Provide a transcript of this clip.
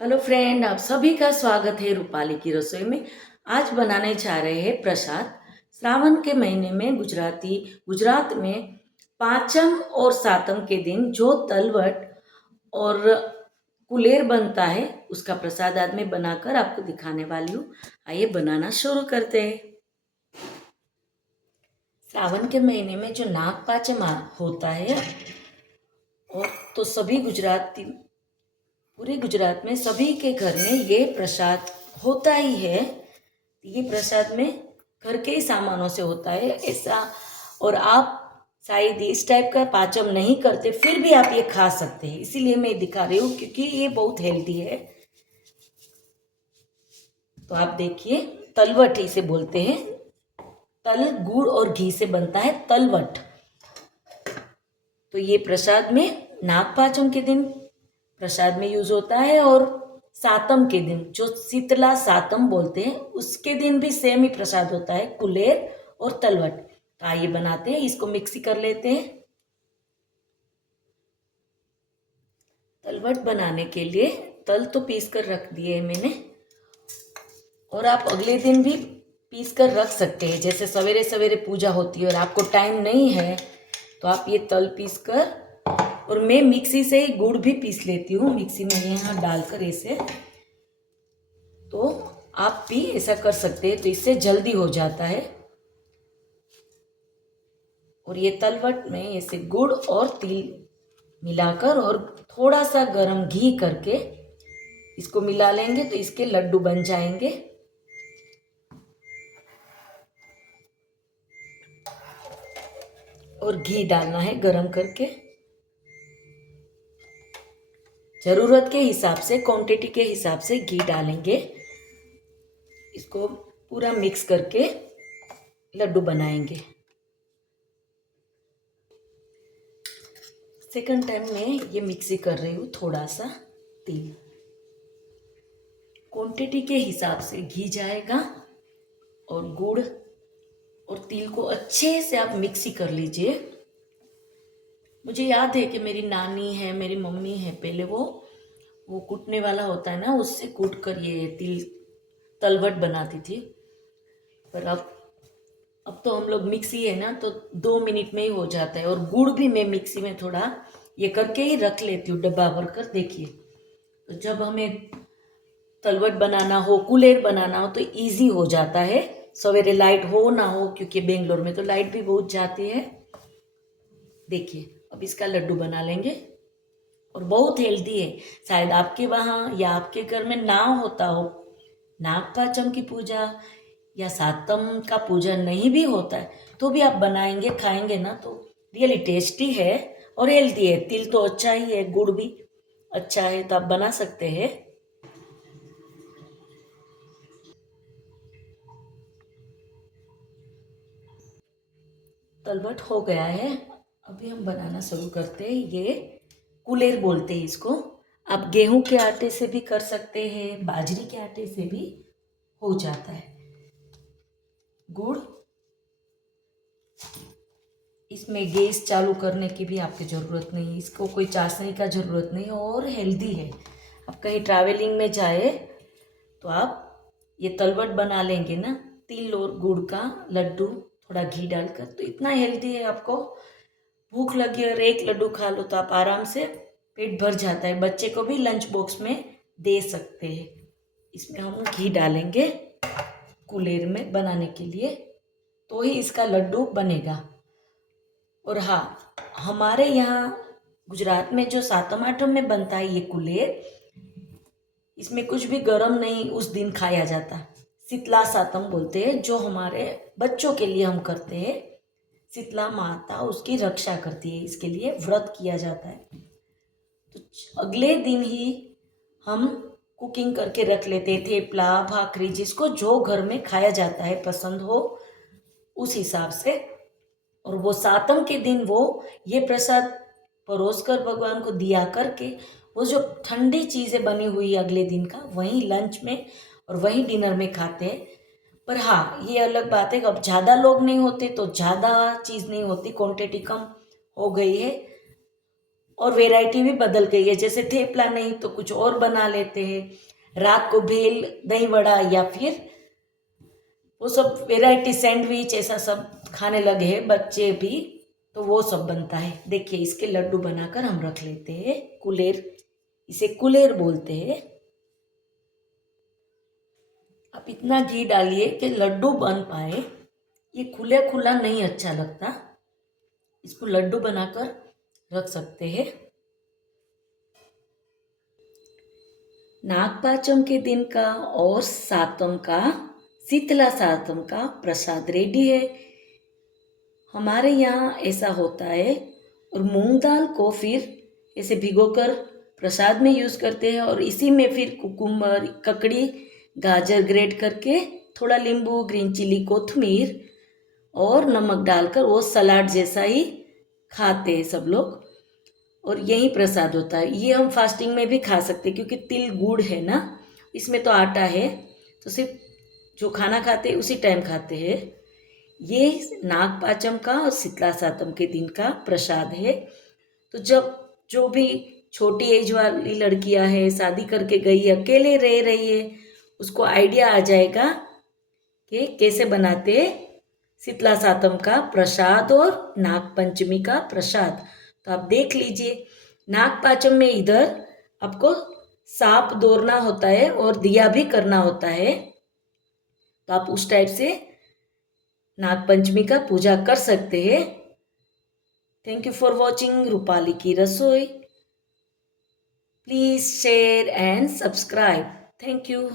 Hello friend, आप सभी का स्वागत है रूपाली की रसोई में। आज बनाने जा रहे हैं प्रसाद। श्रावण के महीने में गुजरात में पांचम और सातम के दिन जो तलवट और कुलेर बनता है उसका प्रसाद आज मैं बनाकर आपको दिखाने वाली हूँ। आइए बनाना शुरू करते हैं। श्रावण के महीने में जो नाग पांचम होता है और तो पूरे गुजरात में सभी के घर में ये प्रसाद होता ही है। ये प्रसाद में घर के ही सामानों से होता है ऐसा। और आप शायद इस टाइप का पाचम नहीं करते, फिर भी आप ये खा सकते हैं, इसीलिए मैं दिखा रही हूँ क्योंकि ये बहुत हेल्दी है। तो आप देखिए, तलवट इसे बोलते हैं। तल गुड़ और घी से बनता है तलवट। तो ये प्रसाद में नाग पांचम के दिन प्रसाद में यूज होता है, और सातम के दिन जो शीतला सातम बोलते हैं उसके दिन भी सेम ही प्रसाद होता है, कुलेर और तलवट। तो आइए बनाते हैं, इसको मिक्सी कर लेते हैं। तलवट बनाने के लिए तल तो पीस कर रख दिए है मैंने, और आप अगले दिन भी पीस कर रख सकते हैं। जैसे सवेरे सवेरे पूजा होती है और आपको टाइम नहीं है तो आप ये तल पीस कर, और मैं मिक्सी से ही गुड़ भी पीस लेती हूँ, मिक्सी में यहाँ डालकर ऐसे। तो आप भी ऐसा कर सकते हैं, तो इससे जल्दी हो जाता है। और ये तलवट में ऐसे गुड़ और तिल मिलाकर और थोड़ा सा गरम घी करके इसको मिला लेंगे तो इसके लड्डू बन जाएंगे। और घी डालना है गरम करके, जरूरत के हिसाब से, क्वांटिटी के हिसाब से घी डालेंगे। इसको पूरा मिक्स करके लड्डू बनाएंगे। सेकंड टाइम में ये मिक्सी कर रही हूँ, थोड़ा सा तिल, क्वांटिटी के हिसाब से घी जाएगा, और गुड़ और तिल को अच्छे से आप मिक्सी कर लीजिए। मुझे याद है कि मेरी नानी है, मेरी मम्मी है, पहले वो कूटने वाला होता है ना, उससे कूट कर ये तिल तलवट बनाती थी। पर अब तो हम लोग मिक्सी है ना, तो 2 मिनट में ही हो जाता है। और गुड़ भी मैं मिक्सी में थोड़ा ये करके ही रख लेती हूँ, डब्बा भर कर। देखिए, तो जब हमें तलवट बनाना हो, कुलेर बनाना हो तो इजी हो जाता है, सवेरे लाइट हो ना हो, क्योंकि बेंगलोर में तो लाइट भी बहुत जाती है। देखिए, अब इसका लड्डू बना लेंगे, और बहुत हेल्दी है। शायद आपके वहाँ या आपके घर में ना होता हो, नाग पांचम की पूजा या सातम का पूजा नहीं भी होता है, तो भी आप बनाएंगे खाएंगे ना, तो रियली टेस्टी है और हेल्दी है। तिल तो अच्छा ही है, गुड़ भी अच्छा है, तो आप बना सकते हैं। तलवट हो गया है, अभी हम बनाना शुरू करते हैं। ये कुलेर बोलते हैं इसको। आप गेहूं के आटे से भी कर सकते हैं, बाजरी के आटे से भी हो जाता है। गुड़, इसमें गैस चालू करने की भी आपकी ज़रूरत नहीं, इसको कोई चाशनी का ज़रूरत नहीं, और हेल्दी है। आप कहीं ट्रैवलिंग में जाए तो आप ये तलवट बना लेंगे ना, तिल और गुड़ का लड्डू, थोड़ा घी डालकर, तो इतना हेल्दी है। आपको भूख लगी और एक लड्डू खा लो तो आप आराम से पेट भर जाता है। बच्चे को भी लंच बॉक्स में दे सकते हैं। इसमें हम घी डालेंगे कुलेर में बनाने के लिए, तो ही इसका लड्डू बनेगा। और हाँ, हमारे यहाँ गुजरात में जो सातम आठम में बनता है ये कुलेर, इसमें कुछ भी गरम नहीं उस दिन खाया जाता। शीतला सातम बोलते हैं, जो हमारे बच्चों के लिए हम करते हैं। शीतला माता उसकी रक्षा करती है, इसके लिए व्रत किया जाता है। तो अगले दिन ही हम कुकिंग करके रख लेते थे, थेपला भाकरी, जिसको जो घर में खाया जाता है, पसंद हो उस हिसाब से। और वो सातम के दिन वो ये प्रसाद परोस कर भगवान को दिया करके, वो जो ठंडी चीज़ें बनी हुई अगले दिन का, वही लंच में और वही डिनर में खाते हैं। पर हाँ, ये अलग बात है कि अब ज़्यादा लोग नहीं होते तो ज़्यादा चीज़ नहीं होती, क्वांटिटी कम हो गई है। और वैरायटी भी बदल गई है, जैसे थेपला नहीं तो कुछ और बना लेते हैं। रात को भेल, दही वड़ा या फिर वो सब वैरायटी सैंडविच ऐसा सब खाने लगे हैं बच्चे भी, तो वो सब बनता है। देखिए इसके लड्डू बनाकर हम रख लेते हैं। कुलेर, इसे कुलेर बोलते हैं। आप इतना घी डालिए कि लड्डू बन पाए। ये खुला खुला नहीं अच्छा लगता, इसको लड्डू बनाकर रख सकते हैं। नागपांचम के दिन का और सातम का, शीतला सातम का प्रसाद रेडी है। हमारे यहाँ ऐसा होता है। और मूंग दाल को फिर ऐसे भिगोकर प्रसाद में यूज़ करते हैं, और इसी में फिर कुकुम्बर, ककड़ी, गाजर ग्रेट करके, थोड़ा नींबू, ग्रीन चिली, कोथमीर और नमक डालकर वो सलाद जैसा ही खाते हैं सब लोग। और यही प्रसाद होता है। ये हम फास्टिंग में भी खा सकते हैं क्योंकि तिल गुड़ है ना, इसमें तो आटा है, तो सिर्फ जो खाना खाते हैं उसी टाइम खाते हैं। ये नागपांचम का और शीतला सातम के दिन का प्रसाद है। तो जब जो भी छोटी एज वाली लड़कियां हैं, शादी करके गई, अकेले रह रही है, उसको आइडिया आ जाएगा कि कैसे बनाते शीतला सातम का प्रसाद और नागपंचमी का प्रसाद। तो आप देख लीजिए, नागपांचम में इधर आपको सांप दौड़ना होता है और दिया भी करना होता है, तो आप उस टाइप से नागपंचमी का पूजा कर सकते हैं। Thank you for watching Rupali की रसोई। Please share and subscribe. Thank you.